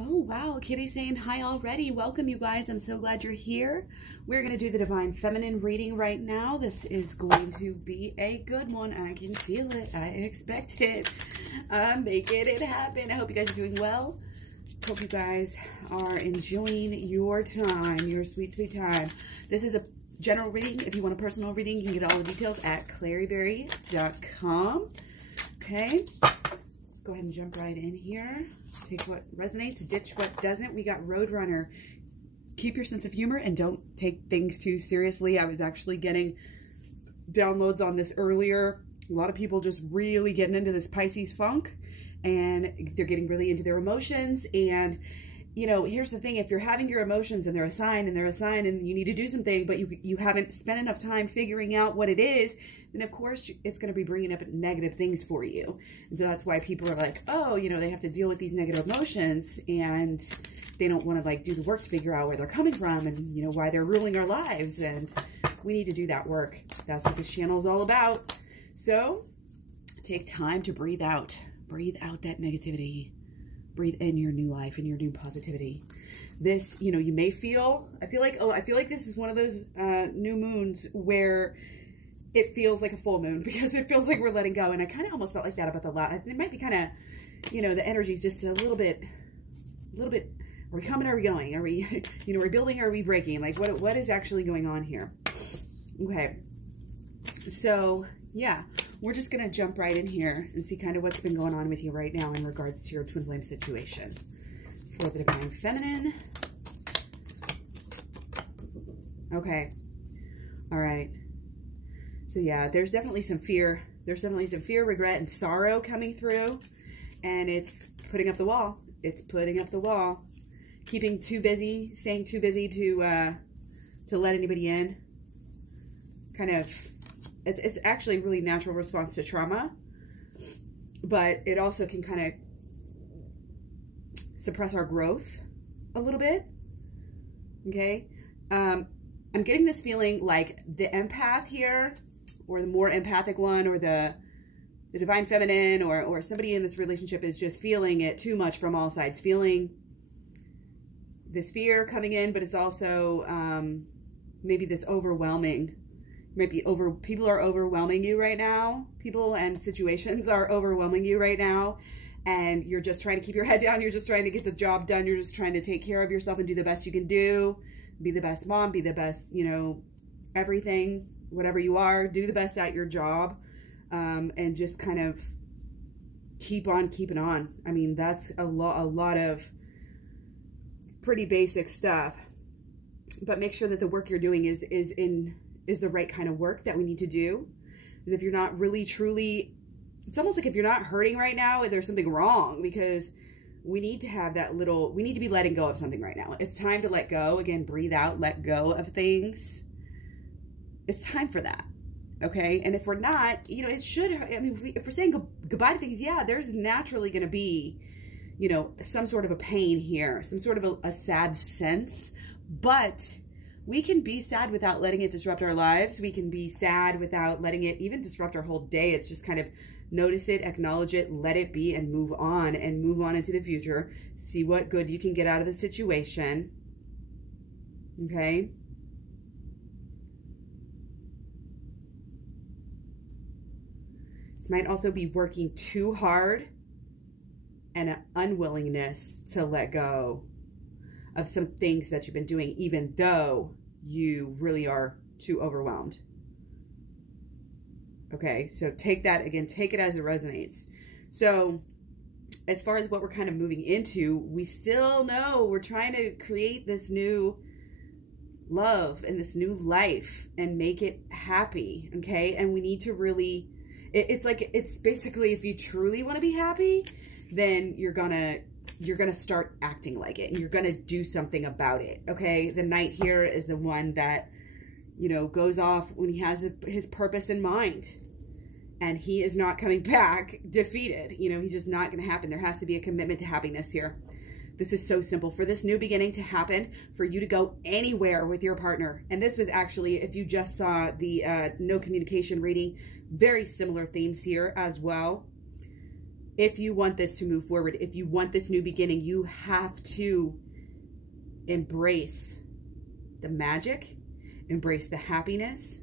Oh, wow. Kitty saying hi already. Welcome, you guys. I'm so glad you're here. We're going to do the Divine Feminine reading right now. This is going to be a good one. I can feel it. I expect it. I'm making it happen. I hope you guys are doing well. Hope you guys are enjoying your time, your sweet, sweet time. This is a general reading. If you want a personal reading, you can get all the details at KlaireeBerry.com. Okay. Let's go ahead and jump right in here. Take what resonates, ditch what doesn't. We got Roadrunner. Keep your sense of humor and don't take things too seriously. I was actually getting downloads on this earlier. A lot of people just really getting into this Pisces funk, and they're getting really into their emotions. And, you know, here's the thing. If you're having your emotions and they're a sign and you need to do something, but you haven't spent enough time figuring out what it is, then of course it's going to be bringing up negative things for you. And so that's why people are like, oh, you know, they have to deal with these negative emotions and they don't want to like do the work to figure out where they're coming from and, you know, why they're ruling our lives. And we need to do that work. That's what this channel is all about. So take time to breathe out. Breathe out that negativity. Breathe in your new life and your new positivity. This, you know, you may feel, I feel like this is one of those new moons where it feels like a full moon because it feels like we're letting go. And I kind of almost felt like that about the last, it might be kind of, you know, the energy is just a little bit, are we coming, are we going? Are we, you know, rebuilding, or are we breaking? Like what is actually going on here? Okay. So yeah, we're just going to jump right in here and see kind of what's been going on with you right now in regards to your twin flame situation. For the Divine Feminine. Okay. All right. So yeah, there's definitely some fear. There's definitely some fear, regret, and sorrow coming through. And it's putting up the wall. It's putting up the wall. Keeping too busy, staying too busy to let anybody in. Kind of, it's actually a really natural response to trauma. But it also can kind of suppress our growth a little bit. Okay. I'm getting this feeling like the empath here, or the more empathic one, or the Divine Feminine, or somebody in this relationship is just feeling it too much from all sides, feeling this fear coming in, but it's also maybe this overwhelming, people are overwhelming you right now. People and situations are overwhelming you right now. And you're just trying to keep your head down. You're just trying to get the job done. You're just trying to take care of yourself and do the best you can do. Be the best mom, be the best, you know, everything, whatever you are, do the best at your job. And just kind of keep on keeping on. I mean, that's a lot of pretty basic stuff. But make sure that the work you're doing is the right kind of work that we need to do. Because if you're not really truly, it's almost like if you're not hurting right now, there's something wrong, because we need to have that little, we need to be letting go of something right now. It's time to let go. Again, breathe out, let go of things. It's time for that. Okay. And if we're not, you know, it should, I mean, if we're saying goodbye to things, yeah, there's naturally going to be, you know, some sort of a pain here, some sort of a sad sense, but we can be sad without letting it disrupt our lives. We can be sad without letting it even disrupt our whole day. It's just kind of notice it, acknowledge it, let it be, and move on into the future. See what good you can get out of the situation. Okay. This might also be working too hard and an unwillingness to let go of some things that you've been doing, even though you really are too overwhelmed. Okay, so take that, again, take it as it resonates. So as far as what we're kind of moving into, we still know we're trying to create this new love and this new life and make it happy, okay? And we need to really, it's basically, if you truly want to be happy, then you're gonna start acting like it, and you're gonna do something about it, okay? The Knight here is the one that, you know, goes off when he has his purpose in mind, and he is not coming back defeated. You know, he's just not going to happen. There has to be a commitment to happiness here. This is so simple. For this new beginning to happen, for you to go anywhere with your partner. And this was actually, if you just saw the no communication reading, very similar themes here as well. if you want this to move forward, if you want this new beginning, you have to embrace the magic, embrace the happiness,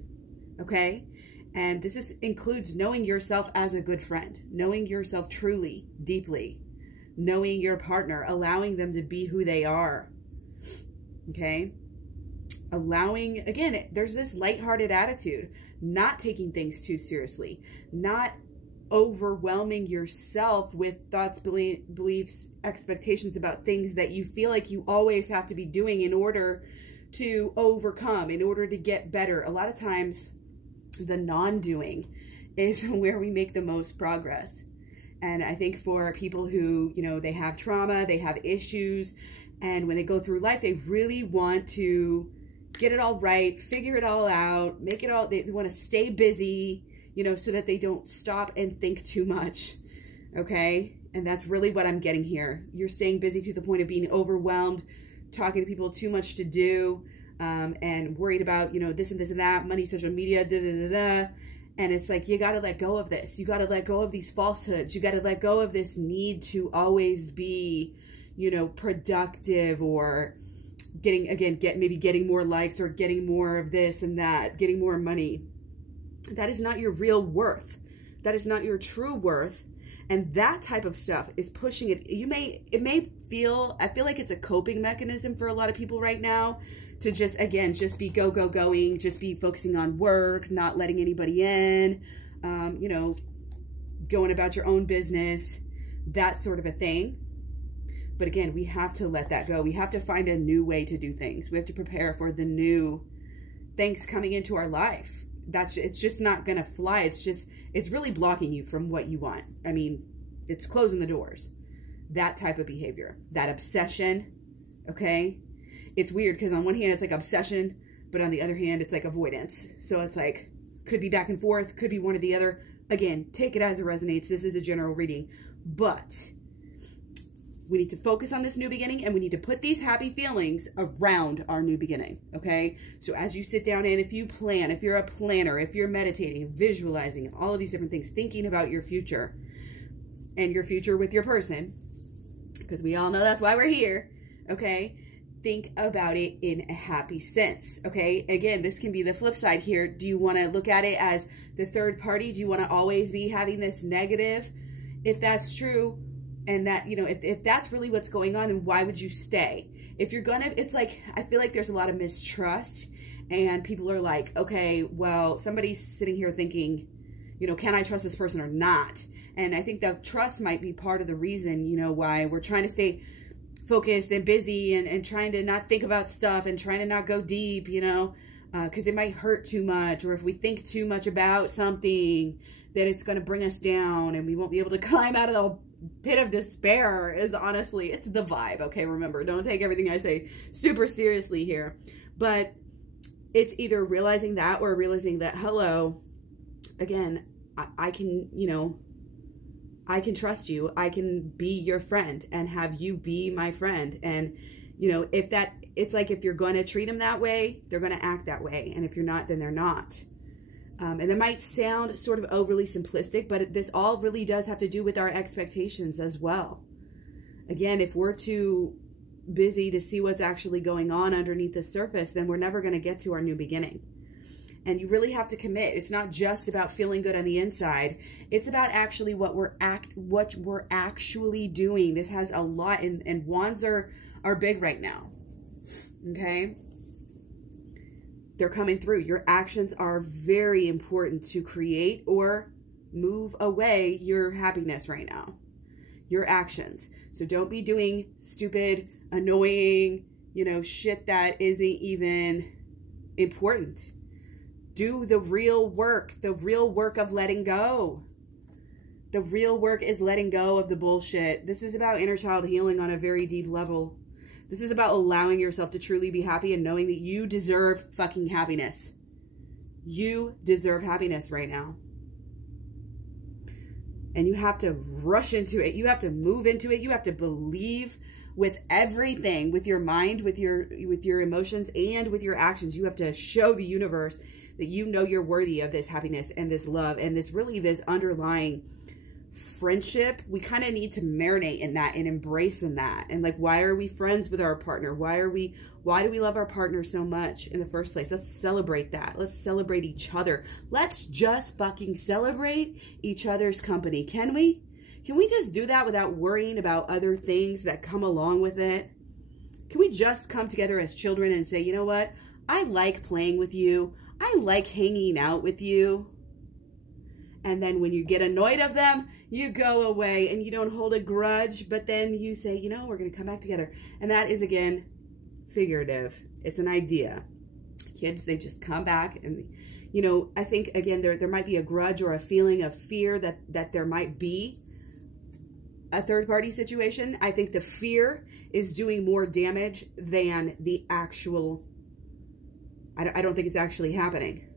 okay? And this includes knowing yourself as a good friend, knowing yourself truly, deeply, knowing your partner, allowing them to be who they are, okay? Allowing, again, there's this lighthearted attitude, not taking things too seriously, not overwhelming yourself with thoughts, beliefs, expectations about things that you feel like you always have to be doing in order to overcome, in order to get better. A lot of times, the non-doing is where we make the most progress. And I think for people who, you know, they have trauma, they have issues, and when they go through life, they really want to get it all right, figure it all out, make it all, they want to stay busy, you know, so that they don't stop and think too much, okay? And that's really what I'm getting here. You're staying busy to the point of being overwhelmed, talking to people, too much to do, and worried about, you know, this and this and that, money, social media, da-da-da-da. And it's like, you got to let go of this. You got to let go of these falsehoods. You got to let go of this need to always be, you know, productive, or maybe getting more likes, or getting more of this and that, getting more money. That is not your real worth. That is not your true worth. And that type of stuff is pushing it. I feel like it's a coping mechanism for a lot of people right now to just be going, just be focusing on work, not letting anybody in, you know, going about your own business, that sort of a thing. But again, we have to let that go. We have to find a new way to do things. We have to prepare for the new things coming into our life. It's just not going to fly. It's really blocking you from what you want. I mean, it's closing the doors. That type of behavior, that obsession, okay? It's weird because on one hand, it's like obsession, but on the other hand, it's like avoidance. So it's like, could be back and forth, could be one or the other. Again, take it as it resonates. This is a general reading, but we need to focus on this new beginning, and we need to put these happy feelings around our new beginning, okay? So as you sit down, and if you plan, if you're a planner, if you're meditating, visualizing, all of these different things, thinking about your future and your future with your person, because we all know that's why we're here, okay? Think about it in a happy sense, okay? Again, this can be the flip side here. Do you want to look at it as the third party? Do you want to always be having this negative? If that's true, and that, you know, if that's really what's going on, then why would you stay? If you're gonna, it's like, I feel like there's a lot of mistrust, and people are like, okay, well, somebody's sitting here thinking, you know, can I trust this person or not? And I think that trust might be part of the reason, you know, why we're trying to stay focused and busy, and trying to not think about stuff, and trying to not go deep, you know, because it might hurt too much, or if we think too much about something, that it's going to bring us down, and we won't be able to climb out of the pit of despair. Is honestly, it's the vibe, okay? Remember, don't take everything I say super seriously here, but it's either realizing that, or realizing that, hello, again, I can, you know, I can trust you. I can be your friend and have you be my friend. And, you know, if that, it's like, if you're going to treat them that way, they're going to act that way. And if you're not, then they're not. And it might sound sort of overly simplistic, but this all really does have to do with our expectations as well. Again, if we're too busy to see what's actually going on underneath the surface, then we're never going to get to our new beginning. And you really have to commit. It's not just about feeling good on the inside. It's about actually what we're actually doing. This has a lot, and wands are big right now. Okay? They're coming through. Your actions are very important to create or move away your happiness right now. Your actions. So don't be doing stupid, annoying, you know, shit that isn't even important. Do the real work of letting go. The real work is letting go of the bullshit. This is about inner child healing on a very deep level. This is about allowing yourself to truly be happy and knowing that you deserve fucking happiness. You deserve happiness right now. And you have to rush into it. You have to move into it. You have to believe with everything, with your mind, with your emotions, and with your actions. You have to show the universe that you know you're worthy of this happiness and this love and this underlying friendship, we kind of need to marinate in that and embrace in that. And like, why are we friends with our partner? Why do we love our partner so much in the first place? Let's celebrate that. Let's celebrate each other. Let's just fucking celebrate each other's company. Can we? Can we just do that without worrying about other things that come along with it? Can we just come together as children and say, you know what? I like playing with you. I like hanging out with you. And then when you get annoyed of them, you go away and you don't hold a grudge, but then you say, you know, we're going to come back together. And that is, again, figurative. It's an idea. Kids, they just come back and, you know, I think, again, there might be a grudge or a feeling of fear that there might be a third-party situation. I think the fear is doing more damage than the actual, I don't think it's actually happening.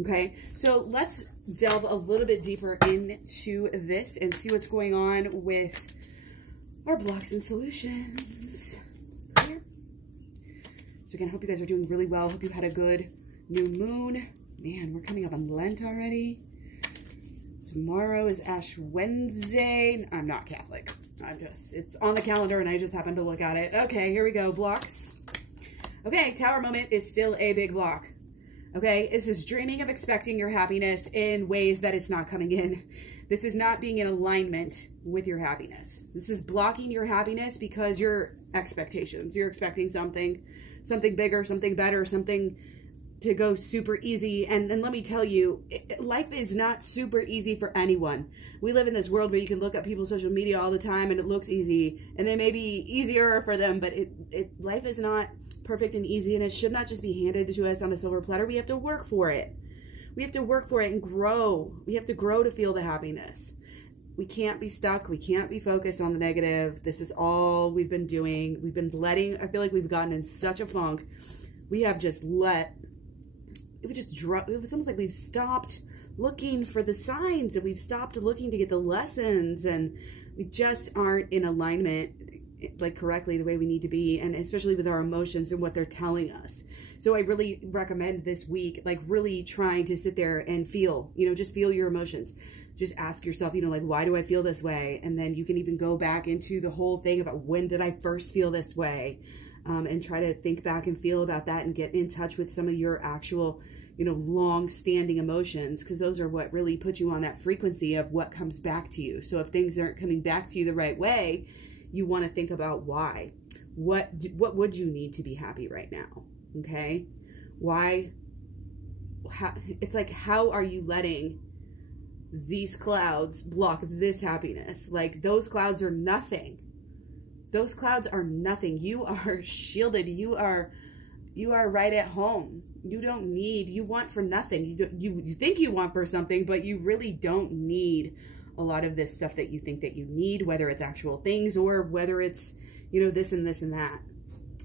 Okay, so let's delve a little bit deeper into this and see what's going on with our blocks and solutions. Here. So again, I hope you guys are doing really well. Hope you had a good new moon. Man, we're coming up on Lent already. Tomorrow is Ash Wednesday. I'm not Catholic. It's on the calendar and I just happened to look at it. Okay, here we go, blocks. Okay, Tower moment is still a big block. Okay, this is dreaming of expecting your happiness in ways that it's not coming in. This is not being in alignment with your happiness. This is blocking your happiness because your expectations. You're expecting something bigger, something better, something to go super easy. And let me tell you, life is not super easy for anyone. We live in this world where you can look at people's social media all the time and it looks easy. And they may be easier for them, but life is not perfect and easy, and it should not just be handed to us on a silver platter. We have to work for it. We have to work for it and grow. We have to grow to feel the happiness. We can't be stuck. We can't be focused on the negative. This is all we've been doing. We've been letting, I feel like we've gotten in such a funk. We have just it's almost like we've stopped looking for the signs and we've stopped looking to get the lessons, and we just aren't in alignment like correctly the way we need to be, and especially with our emotions and what they're telling us. So I really recommend this week, like really trying to sit there and feel, you know, just feel your emotions. Just ask yourself, you know, like, why do I feel this way? And then you can even go back into the whole thing about when did I first feel this way, and try to think back and feel about that and get in touch with some of your actual, you know, long-standing emotions, because those are what really put you on that frequency of what comes back to you. So if things aren't coming back to you the right way, you want to think about why. What would you need to be happy right now? Okay? Why? It's like, how are you letting these clouds block this happiness? Like, those clouds are nothing. Those clouds are nothing. You are shielded. You are right at home. You don't need, you want for nothing. You think you want for something, but you really don't need a lot of this stuff that you think that you need, whether it's actual things or whether it's, you know, this and this and that.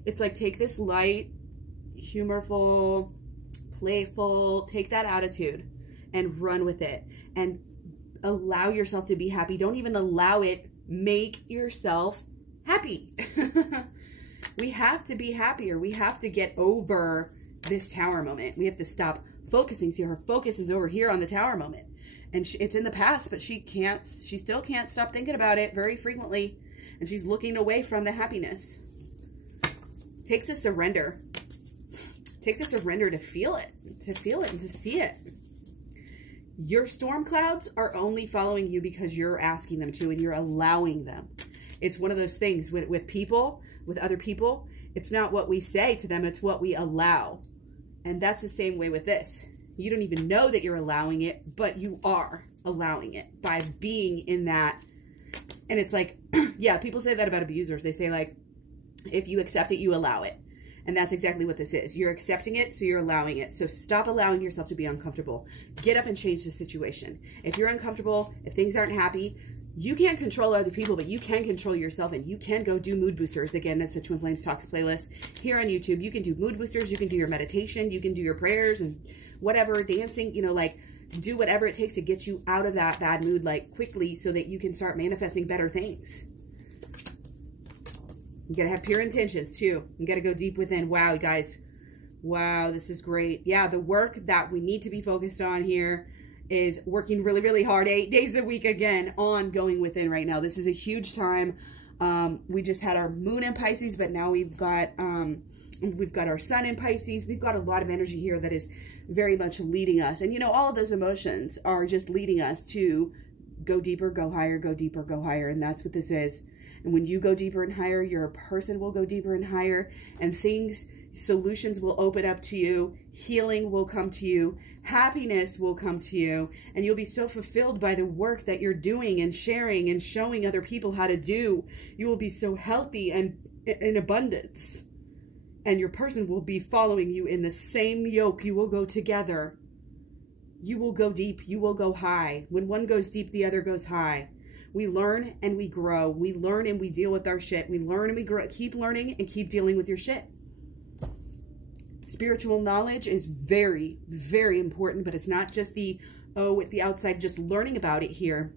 It's like, take this light, humorful, playful, take that attitude and run with it and allow yourself to be happy. Don't even allow it. Make yourself happy. We have to be happier. We have to get over this tower moment. We have to stop focusing. See, her focus is over here on the tower moment. And it's in the past, but she still can't stop thinking about it very frequently. And she's looking away from the happiness. Takes a surrender. Takes a surrender to feel it and to see it. Your storm clouds are only following you because you're asking them to and you're allowing them. It's one of those things with people, with other people. It's not what we say to them, it's what we allow. And that's the same way with this. You don't even know that you're allowing it, but you are allowing it by being in that. And it's like, yeah, people say that about abusers. They say, like, if you accept it, you allow it. And that's exactly what this is. You're accepting it, so you're allowing it. So stop allowing yourself to be uncomfortable. Get up and change the situation. If you're uncomfortable, if things aren't happy, you can't control other people, but you can control yourself, and you can go do mood boosters. Again, that's the Twin Flames Talks playlist here on YouTube. You can do mood boosters. You can do your meditation. You can do your prayers and whatever, dancing, you know, like, do whatever it takes to get you out of that bad mood, like, quickly, so that you can start manifesting better things. You gotta have pure intentions too. You gotta go deep within. Wow, guys. Wow, this is great. Yeah, the work that we need to be focused on here is working really, really hard 8 days a week again on going within right now. This is a huge time. We just had our moon in Pisces, but now we've got our sun in Pisces. We've got a lot of energy here that is very much leading us. And, you know, all of those emotions are just leading us to go deeper, go higher, go deeper, go higher. And that's what this is. And when you go deeper and higher, your person will go deeper and higher, and solutions will open up to you. Healing will come to you. Happiness will come to you. And you'll be so fulfilled by the work that you're doing and sharing and showing other people how to do. You will be so healthy and in abundance. And your person will be following you in the same yoke. You will go together. You will go deep. You will go high. When one goes deep, the other goes high. We learn and we grow. We learn and we deal with our shit. We learn and we grow. Keep learning and keep dealing with your shit. Spiritual knowledge is very, very important, but it's not just with the outside, just learning about it here.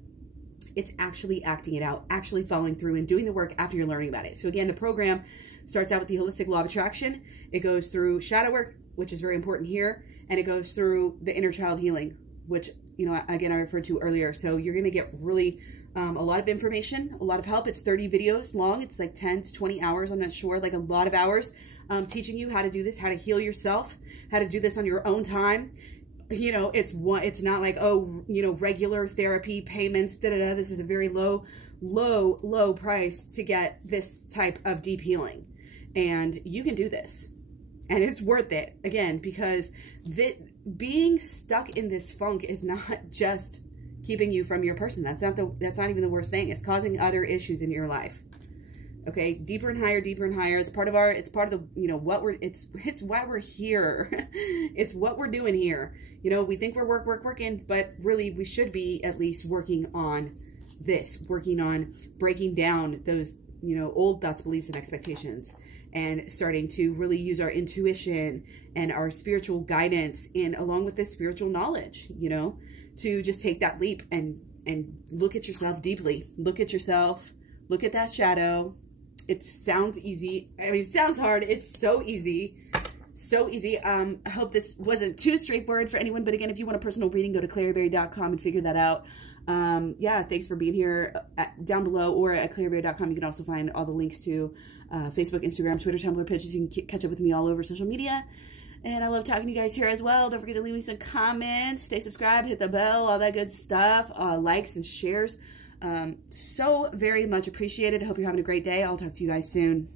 It's actually acting it out, actually following through and doing the work after you're learning about it. So again, the program starts out with the holistic law of attraction. It goes through shadow work, which is very important here. And it goes through the inner child healing, which, you know, again, I referred to earlier. So you're going to get really a lot of information, a lot of help. It's 30 videos long. It's like 10 to 20 hours. I'm not sure, like a lot of hours, teaching you how to do this, how to heal yourself, how to do this on your own time. You know, it's not like, oh, you know, regular therapy payments, This is a very low price to get this type of deep healing. And you can do this. And it's worth it, again, because being stuck in this funk is not just keeping you from your person. That's not even the worst thing. It's causing other issues in your life. Okay, deeper and higher, deeper and higher. It's part of the, you know, it's why we're here. It's what we're doing here. You know, we think we're working, but really we should be at least working on this, working on breaking down those, you know, old thoughts, beliefs, and expectations, and starting to really use our intuition and our spiritual guidance along with this spiritual knowledge, you know, to just take that leap and look at yourself deeply. Look at yourself. Look at that shadow. It sounds easy. I mean, it sounds hard. It's so easy. So easy. I hope this wasn't too straightforward for anyone. But again, if you want a personal reading, go to KlaireeBerry.com and figure that out. Yeah, thanks for being here down below, or at KlaireeBerry.com. You can also find all the links to Facebook, Instagram, Twitter, Tumblr, Pinterest. You can catch up with me all over social media. And I love talking to you guys here as well. Don't forget to leave me some comments. Stay subscribed, hit the bell, all that good stuff. Likes and shares. So very much appreciated. I hope you're having a great day. I'll talk to you guys soon.